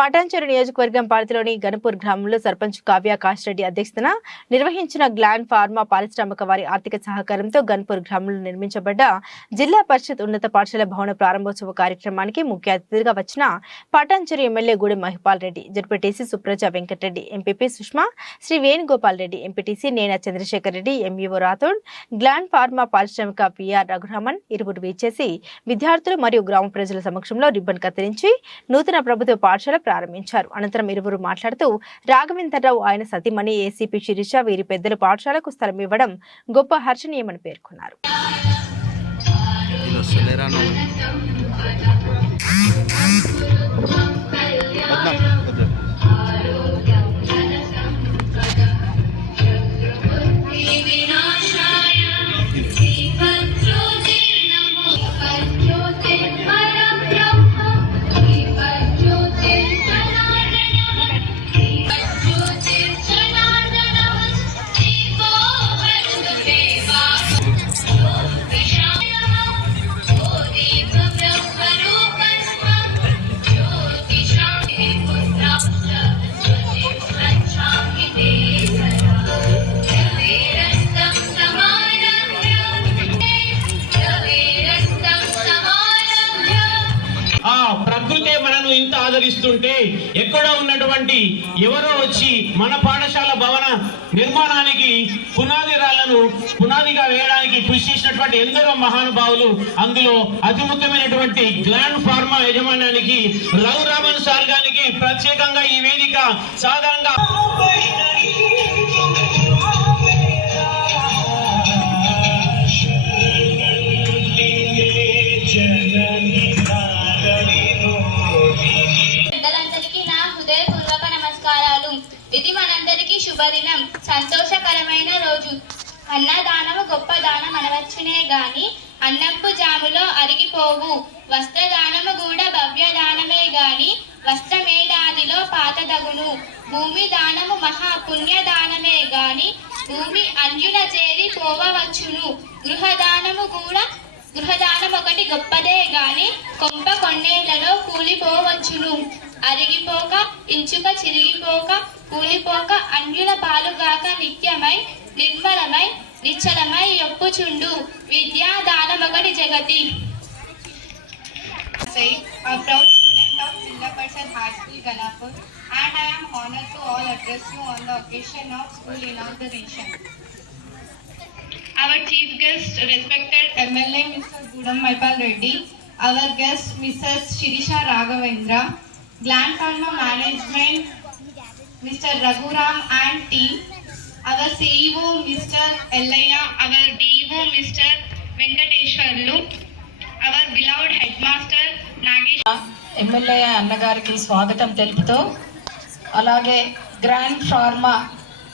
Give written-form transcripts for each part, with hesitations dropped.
పాటాంచెరు నియోజకవర్గం పరిధిలోని గణపూర్ గ్రామంలో సర్పంచ్ కావ్య కాశిరెడ్డి అధ్యక్షతన నిర్వహించిన గ్లాండ్ ఫార్మా పారిశ్రామిక వారి ఆర్థిక సహకారంతో గణపూర్ గ్రామంలో నిర్మించబడ్డ జిల్లా పరిషత్ ఉన్నత పాఠశాల భవన ప్రారంభోత్సవ కార్యక్రమానికి ముఖ్య అతిథిగా వచ్చిన Patancheru MLA Gudem Mahipal Reddy, ZPTC Supraja Venkatareddy, MPP Sushma, Shri Venugopal Reddy, MPTC నేనా Chandrashekar Reddy, MEO Rathod, Gland Pharma పారిశ్రామిక పిఆర్ రఘురామన్ ఇరువురు వీచేసి విద్యార్థులు మరియు గ్రామ ప్రజల సమక్షంలో రిబ్బన్ కత్తిరించి నూతన ప్రభుత్వ పాఠశాల ప్రారంభించారు. అనంతరం ఇరువురు మాట్లాడుతూ రాఘవేంద్రరావు, ఆయన సతీమణి ఏసీపీ శిరీష వీరి పెద్దలు పాఠశాలకు స్థలం ఇవ్వడం గొప్ప హర్షణీయమని పేర్కొన్నారు. ఇంత ఆదరిస్తుంటే ఎక్కడో ఉన్నటువంటి ఎవరో వచ్చి మన పాఠశాల భవన నిర్మాణానికి పునాదిగా వేయడానికి కృషి చేసినటువంటి ఎందరో మహానుభావులు, అందులో అతి ముఖ్యమైనటువంటి గ్లాండ్ ఫార్మా యజమానానికి రఘురామన్ సార్ గారికి ప్రత్యేకంగా ఈ వేదిక సాధారణంగా ఇది మనందరికీ శుభదినం, సంతోషకరమైన రోజు. అన్నదానము గొప్ప దానం అనవచ్చునే గాని అన్నంపు జాములో అరిగిపోవు. వస్త్రదానము కూడా భవ్య దానమే గాని వస్త్రమేడాదిలో పాతదగును. భూమి దానము మహా పుణ్య దానమే గాని భూమి అన్యుల చేరి పోవవచ్చును. గృహదానం ఒకటి గొప్పదే గాని కొంప కొన్నేళ్లలో కూలిపోవచ్చును. అరిగిపోక ఇంచుక చిరిగిపోక కూలిపోక అన్యుల పాలుగాక నిత్యమై నిర్మలమై నిశ్చలమై యొప్పుచుండు. విద్యా దానమొకటి జగతి. A proud student of Jilla Parishad High School, Ganapur, and I am honored to all address you on the occasion of school inauguration. Our chief guest, respected MLA Mr. Gudam Mahipal Reddy, our guest Mrs. Shirisha Raghavendra, Gland Pharma Management Mr. Raghuram and team, our CEO Mr. Ellaya, our DO Mr. Venkateshwarlu, our beloved headmaster Nagesh. MLA అన్నగారికి స్వాగతం తెలుపుతూ, అలాగే grand pharma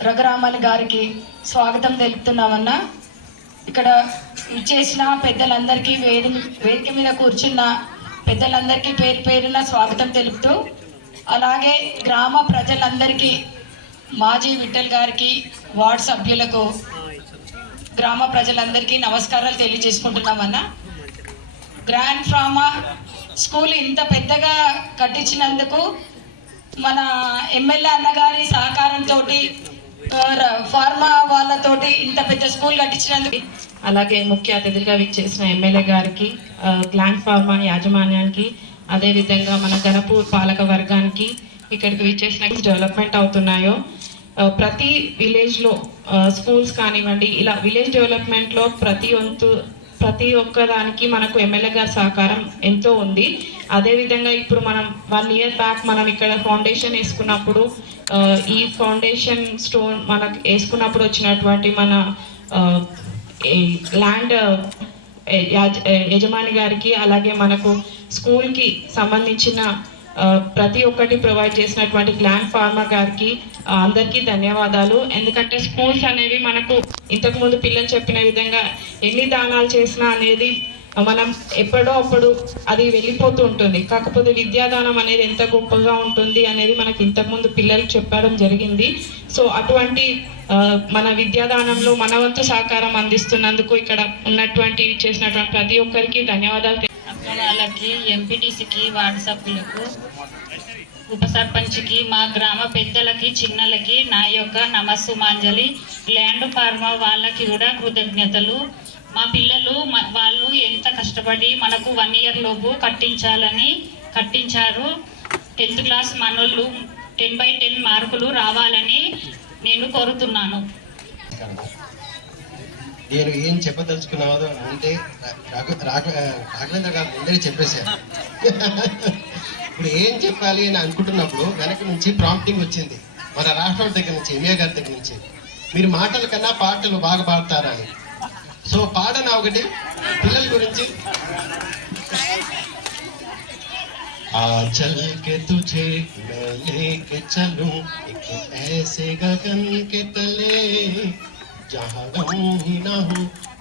Raghuraman గారికి స్వాగతం తెలుపుతున్నామన్న. ఇక్కడ ఇచ్చేసిన పెద్దలందరికీ, వేదిక మీద కూర్చున్న పెద్దలందరికీ పేరు పేరున స్వాగతం తెలుపుతూ, అలాగే గ్రామ ప్రజలందరికీ, మాజీ విఠల్ గారికి, వార్డు సభ్యులకు, గ్రామ ప్రజలందరికీ నమస్కారాలు తెలియజేసుకుంటున్నామన్నా. గ్రాండ్ ఫార్మా స్కూల్ ఇంత పెద్దగా కట్టించినందుకు మన ఎమ్మెల్యే అన్నగారి సహకారంతో, ఫార్మా వాళ్ళతోటి ఇంత పెద్ద స్కూల్ కట్టించినందుకు, అలాగే ముఖ్య అతిథిగా విచ్చేసిన ఎమ్మెల్యే గారికి, గ్లాండ్ ఫార్మా యాజమాన్యానికి, అదేవిధంగా మన గణపూర్ పాలక వర్గానికి, ఇక్కడికి విచ్చేసిన డెవలప్మెంట్ అవుతున్నాయో ప్రతి విలేజ్లో స్కూల్స్ కానివ్వండి, ఇలా విలేజ్ డెవలప్మెంట్లో ప్రతి ఒక్కదానికి మనకు ఎమ్మెల్యే గారి సహకారం ఎంతో ఉంది. అదేవిధంగా ఇప్పుడు మనం 1 year బ్యాక్ మనం ఇక్కడ ఫౌండేషన్ వేసుకున్నప్పుడు, ఈ ఫౌండేషన్ స్టోన్ మనకు వేసుకున్నప్పుడు వచ్చినటువంటి మన ల్యాండ్ యజమాని గారికి, అలాగే మనకు స్కూల్కి సంబంధించిన ప్రతి ఒక్కటి ప్రొవైడ్ చేసినటువంటి గ్లాండ్ ఫార్మా గారికి అందరికీ ధన్యవాదాలు. ఎందుకంటే స్కూల్స్ అనేవి మనకు ఇంతకుముందు పిల్లలు చెప్పిన విధంగా ఎన్ని దానాలు చేసినా అనేది మనం ఎప్పుడో అప్పుడు అది వెళ్ళిపోతూ ఉంటుంది. కాకపోతే విద్యాదానం అనేది ఎంత గొప్పగా ఉంటుంది అనేది మనకు ఇంతకుముందు పిల్లలకు చెప్పడం జరిగింది. సో అటువంటి మన విద్యాదానంలో మన వంతు సహకారం అందిస్తున్నందుకు ఇక్కడ ఉన్నటువంటి చేసినటువంటి ప్రతి ఒక్కరికి ధన్యవాదాలు. వాళ్ళకి, ఎంపీటీసీకి, వార్డు సభ్యులకు, ఉప సర్పంచ్కి, మా గ్రామ పెద్దలకి, చిన్నలకి నా యొక్క నమస్సుమాంజలి. ల్యాండ్ ఫార్మా వాళ్ళకి కూడా కృతజ్ఞతలు. మా పిల్లలు వాళ్ళు ఎంత కష్టపడి మనకు 1 year లోపు కట్టించారు. 10th క్లాస్ మనోళ్ళు 10/10 మార్కులు రావాలని నేను కోరుతున్నాను. నేను ఏం చెప్పదలుచుకున్నాదో అంటే రాఘవేంద్ర గారు ముందే చెప్పేశారు. ఇప్పుడు ఏం చెప్పాలి అని అనుకుంటున్నప్పుడు వెనక నుంచి ప్రాంప్టింగ్ వచ్చింది మన రాష్ట్రం దగ్గర నుంచి, ఎంఏ గారి దగ్గర నుంచి. మీరు మాటల కన్నా పాటలు బాగా పాడతారని. సో పాడన ఒకటి పిల్లల గురించి. चल के तुझे मैं लेके चलूं एक ऐसे गगन के तले जहाँ गम ही ना हो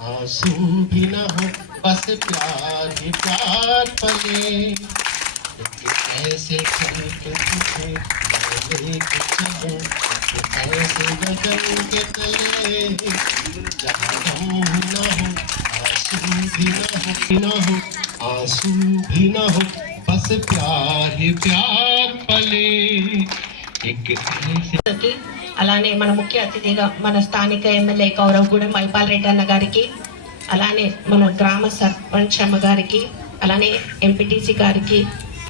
आंसू भी ना हो बस प्यार ही प्यार पले एक ऐसे चल के तुझे मैं लेके चलूं एक ऐसे गगन के तले जहाँ गम ही ना हो आंसू भी ना हो आंसू भी ना हो बस प्यार ही प्यार पले एक ऐसे. అలానే మన ముఖ్య అతిథిగా మన స్థానిక ఎమ్మెల్యే గౌరవగూడెం మైపాల్ రెడ్డి అన్న గారికి, అలానే మన గ్రామ సర్పంచ్ అమ్మ గారికి, అలానే ఎంపీటీసీ గారికి,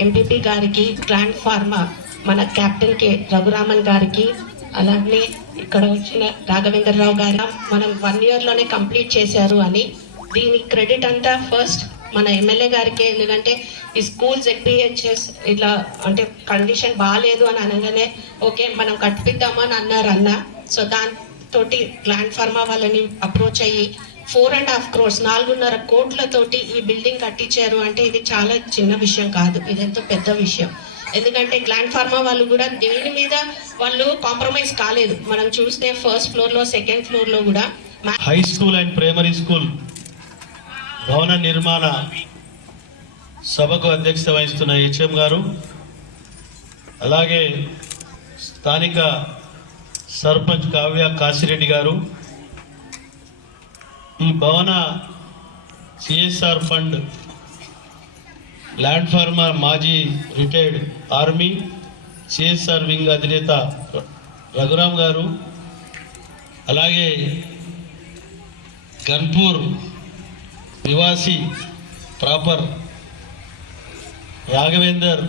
ఎంపీపీ గారికి, గ్లాండ్ ఫార్మా మన క్యాప్టెన్ కే రఘురామన్ గారికి, అలానే ఇక్కడ వచ్చిన రాఘవేంద్రరావు గారు మనం 1 year లోనే కంప్లీట్ చేశారు అని. దీని క్రెడిట్ అంతా ఫస్ట్ మన ఎమ్మెల్యే గారికి. ఎందుకంటే ఈ స్కూల్స్ ఎక్పిహెచ్ఎస్ ఇట్లా అంటే కండిషన్ బాగాలేదు అని అనగానే ఓకే మనం కట్టిద్దామని అన్నారు అన్న. సో దాంతో గ్లాండ్ ఫార్మా వాళ్ళని అప్రోచ్ అయ్యి 4.5 crores 4.5 కోట్లతోటి ఈ బిల్డింగ్ కట్టించారు అంటే ఇది చాలా చిన్న విషయం కాదు, ఇది ఎంతో పెద్ద విషయం. ఎందుకంటే గ్లాండ్ ఫార్మా వాళ్ళు కూడా దేని మీద వాళ్ళు కాంప్రమైజ్ కాలేదు. మనం చూస్తే 1st floor లో 2nd floor లో కూడా high school and primary school భవన నిర్మాణ సభకు అధ్యక్షత వహిస్తున్న హెచ్ఎం గారు, అలాగే స్థానిక సర్పంచ్ కావ్య కాశిరెడ్డి గారు, ఈ భవన సిఎస్ఆర్ ఫండ్ ల్యాండ్ ఫార్మర్ మాజీ రిటైర్డ్ ఆర్మీ సిఎస్ఆర్ వింగ్ అధినేత రఘురామ్ గారు, అలాగే గన్పూర్ నివాసి ప్రాపర్ రాఘవేందర్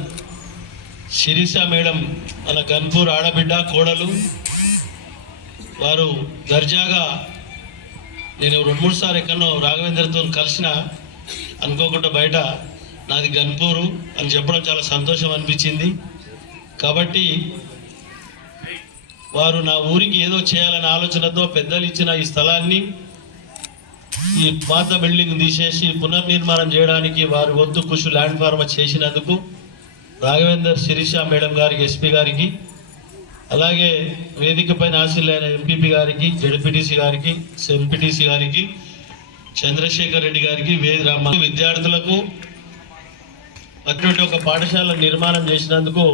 శిరీష మేడం, మన గన్పూర్ ఆడబిడ్డ కోడలు. వారు దర్జాగా నేను 2-3 సార్లు ఎక్కడో రాఘవేందర్తో కలిసిన అనుకోకుండా బయట నాది గన్పూరు అని చెప్పడం చాలా సంతోషం అనిపించింది. కాబట్టి వారు నా ఊరికి ఏదో చేయాలనే ఆలోచనతో పెద్దలు ఇచ్చిన ఈ స్థలాన్ని, ఈ పాత బిల్డింగ్ తీసేసి పునర్నిర్మాణం చేయడానికి వారి వంతు కృషి ల్యాండ్ ఫార్మా చేసినందుకు రాఘవేందర్ శిరీష మేడం గారికి, ఎస్పీ గారికి, అలాగే వేదిక పైన ఆశీలైన ఎంపీపీ గారికి, జడ్పీటీసీ గారికి, ఎంపీటీసీ గారికి, చంద్రశేఖర్ రెడ్డి గారికి, విద్యార్థులకు అటువంటి ఒక పాఠశాల నిర్మాణం చేసినందుకు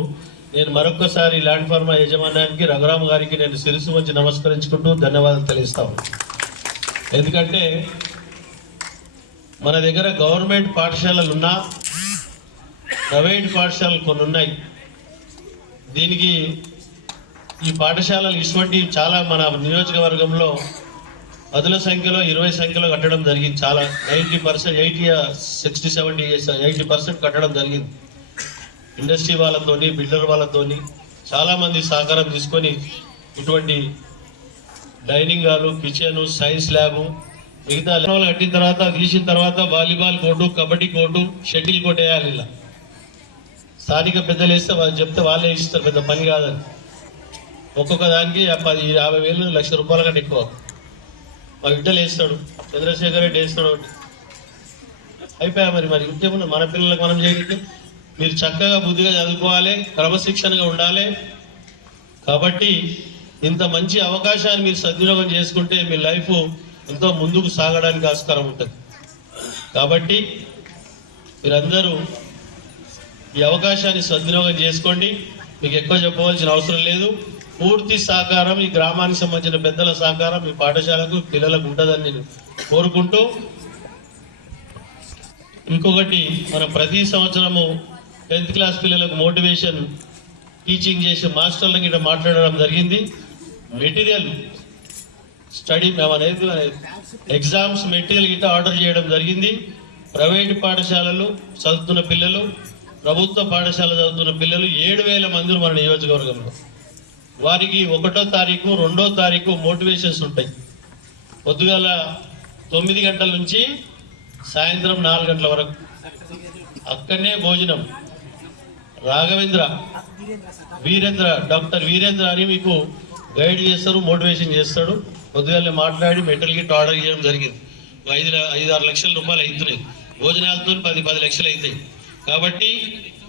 నేను మరొకసారి ల్యాండ్ ఫార్మా యజమాన్యానికి రఘురామ్ గారికి నేను శిరస్సు వంచి నమస్కరించుకుంటూ ధన్యవాదాలు తెలుస్తాను. ఎందుకంటే మన దగ్గర గవర్నమెంట్ పాఠశాలలు ఉన్నా ప్రైవేట్ పాఠశాలలు కొన్ని ఉన్నాయి. దీనికి ఈ పాఠశాలలు ఇటువంటి చాలా మన నియోజకవర్గంలో 10ల సంఖ్యలో 20 సంఖ్యలో కట్టడం జరిగింది. చాలా 90%, 80% కట్టడం జరిగింది. ఇండస్ట్రీ వాళ్ళతోని, బిల్డర్ వాళ్ళతోని చాలామంది సహకారం తీసుకొని ఇటువంటి dining hall, kitchen, science lab, మిగతా కట్టిన తర్వాత తీసిన తర్వాత volleyball court, kabaddi court, shuttle court వేయాలి. ఇలా స్థానిక పెద్దలు వేస్తే వాళ్ళు చెప్తే వాళ్ళే ఇస్తారు, పెద్ద పని కాదని. ఒక్కొక్క దానికి 50,000 1,00,000 రూపాయల కంటే ఎక్కువ. మా బిడ్డలు వేస్తాడు, చంద్రశేఖర్ రెడ్డి వేస్తాడు ఒకటి. అయిపోయా మరి ఇంకేమున్నా మన పిల్లలకు మనం చేయడానికి. మీరు చక్కగా బుద్ధిగా చదువుకోవాలి, క్రమశిక్షణగా ఉండాలి. కాబట్టి ఇంత మంచి అవకాశాన్ని మీరు సద్వినియోగం చేసుకుంటే మీ లైఫ్ ఎంతో ముందుకు సాగడానికి ఆస్కారం ఉంటుంది. కాబట్టి మీరందరూ ఈ అవకాశాన్ని సద్వినియోగం చేసుకోండి. మీకు ఎక్కువ చెప్పవలసిన అవసరం లేదు. పూర్తి సహకారం ఈ గ్రామానికి సంబంధించిన పెద్దల సహకారం ఈ పాఠశాలకు, పిల్లలకు ఉంటుందని నేను కోరుకుంటూ, ఇంకొకటి మనం ప్రతి సంవత్సరము 10th క్లాస్ పిల్లలకు మోటివేషన్ టీచింగ్ చేసే మాస్టర్లకి ఇక్కడ మాట్లాడడం జరిగింది. మెటీరియల్ స్టడీ అనేది ఎగ్జామ్స్ మెటీరియల్ గిట్ట ఆర్డర్ చేయడం జరిగింది. ప్రైవేటు పాఠశాలలు చదువుతున్న పిల్లలు, ప్రభుత్వ పాఠశాల చదువుతున్న పిల్లలు 7,000 మంది మన నియోజకవర్గంలో. వారికి 1వ తారీఖు 2వ తారీఖు మోటివేషన్స్ ఉంటాయి. పొద్దుగాల 9 గంటల నుంచి సాయంత్రం 4 గంటల వరకు అక్కడనే భోజనం. డాక్టర్ వీరేంద్ర అని మీకు గైడ్ చేస్తారు, మోటివేషన్ చేస్తాడు. పొద్దుగాలే మాట్లాడి మెటీరియల్ గిట్ ఆర్డర్ చేయడం జరిగింది. 5-6 లక్షల రూపాయలు అవుతున్నాయి. భోజనాలతో 10 లక్షలు అవుతాయి. కాబట్టి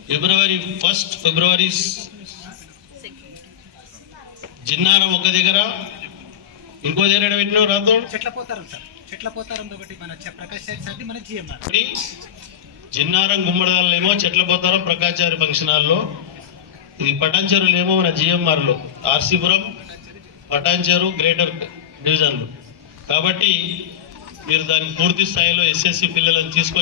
ఫిబ్రవరి 1 జిన్నారం ఒక దగ్గర, ఇంకో దగ్గర పెట్టినావు రాతో చెట్లపోతారంతో ఒకటి మన ప్రకాష్ సార్ మన జిఎంఆర్. జిన్నారం గుమ్మడదాలేమో చెట్లపోతారం ప్రకాచారి ఫంక్షన్ హాల్లో, ఇది పటాన్చెరులేమో మన జిఎంఆర్లో, ఆర్సీపురం పటాన్చెరు గ్రేటర్ డివిజన్లు. కాబట్టి మీరు దానికి పూర్తి స్థాయిలో ఎస్ఎస్సి పిల్లలను తీసుకొని